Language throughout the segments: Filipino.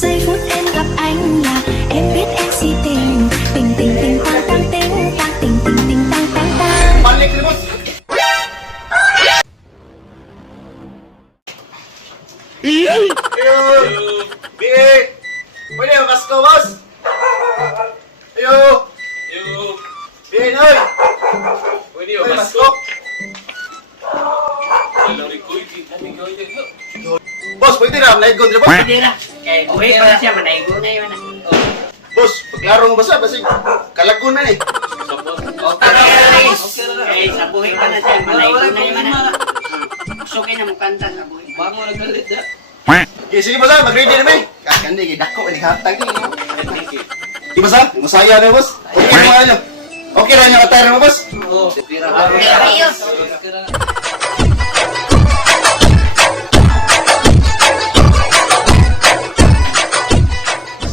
Giây phút em gặp anh là em biết em si tình. Tình tình tình tang tang tình tang tình tình tình tang tang tang. Balik ni boss. Ayo, pwede makas ko, boss. Ayo, Bin, oy. Pwede Oy, ba mas masko? ko. Alam ni Kuy, di kami gawin dito. Boss, pwede na, naid ko boss. Hindi na. Kaya buhay pa na siya, manaigo na yun. Boss, paglaro mo basa, basi kalagon na eh. Support. Okay na. Kaya sa buhay pa na siya, manaigo na yun. Suki na mo kanta sa buhay. Bango nagalit na. Okay, sige basa, mag-ready na may. Kakandi, dako, naghatag ni. Thank you. Di basa, masaya na boss. Okay mo ano. Okay na yung attire mo boss. Oo. Pira ba? Ayos.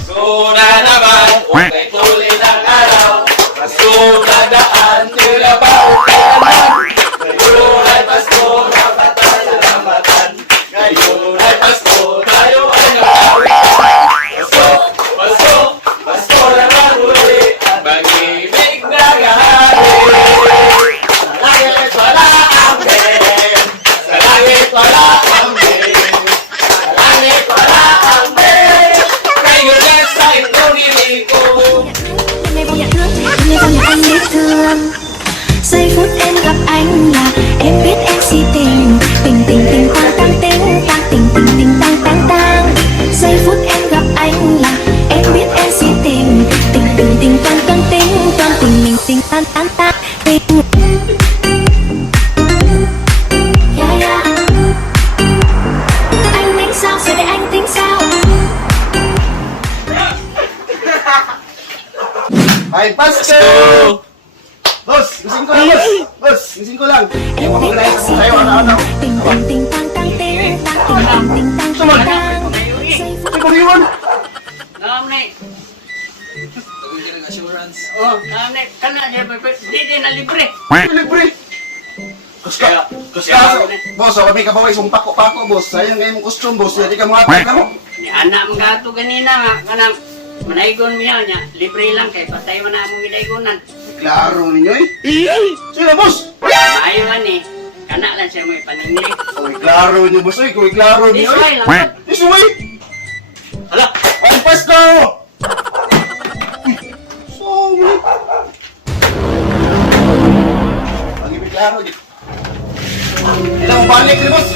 Suna naman, okay tuloy ng araw. Pasko na daan, tila ba okay naman? Ngayon ay Pasko, dapat tayo ramatan. Ngayon ay Pasko, tayo ay nakawitan. Pasko, Pasko, Pasko naman uli. Ang pag-ibig na gahari. Sa langit wala ang ben. Sa langit wala ang ben. Sa langit wala ang ben. Ngayon ay sa itong hiling ko. Ngày bao nhiêu anh biết thương. Giây phút em gặp anh là em biết em si tình. Tình tình tình tang tang tình tang tình tình tình tang tang tang. Giây phút em gặp anh là em biết em si tình. Tình tình tình tang tang tình tang tình mình tình tang tang tang tình. Yeah, yeah. Anh tính sao? Giờ để anh tính sao? Ay, Pasko! Boss, gising ko lang, boss. Boss, gising ko lang. Ay, Em biết mamagay em sa si sayo, tình. ano-ano. Tình tình tình tang tang tình tang tình tình tang tang tang. Giây phút Ay, kumiwan. Ngam ni. Assurance. Oh, ngam ni. Kana siya, di na libre. Libre. Kuska. Kuska. Boss, kami kabaway, sung pako-pako, boss. Sayang ngayon mong costume, boss. Hindi ka mga ka mo. Ni anak mga ato ganina nga, kanang manaigon niya niya, libre lang kay patay mo na among gidaigonan. Klaro ninyo eh. Sino, boss? Maayo man eh, kana lang siya mo ipaningli. Uy, klaro ninyo, boss. Uy, klaro ninyo. This way lang. This way. Hala! Ay, Pasko! Uy, sorry. Ang ibig klaro, di. Ilang mo balik ni boss?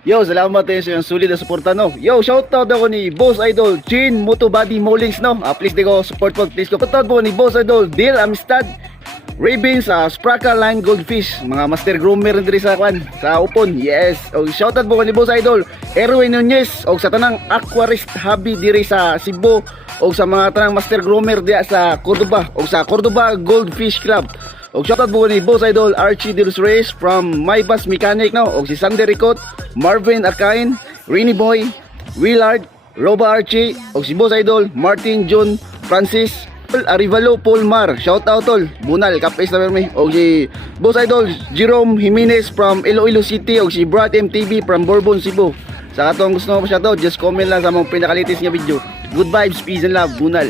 Yo, salamat tayo sa yung sulit na suporta, no. Yo, shoutout ako ni Boss Idol Chin Moto Body Molings, no. Please di ko support po, please ko. Shoutout po ni Boss Idol Dil Amistad Ravens, Spraka Line Goldfish, mga master groomer diri sa kwan, sa Upon. Yes. O shoutout po ni Boss Idol Erwin Nunez o sa tanang aquarist hobby diri sa Cebu o sa mga tanang master groomer diya sa Cordoba o sa Cordoba Goldfish Club. Og shoutout po ni Boss Idol Archie De Los Reyes from My Bus Mechanic, no. Og si Sander Ricot, Marvin Arcain, Rini Boy, Willard, Roba Archie, og si Boss Idol Martin John Francis Arivalo Paul Mar. Shoutout tol, Bunal Kapes na mermi. Og si Boss Idol Jerome Jimenez from Iloilo City, og si Brad MTV from Bourbon, Cebu. Sa katong gusto mo pa shoutout, just comment lang sa mga pinakalitis nga video. Good vibes, peace and love, Bunal.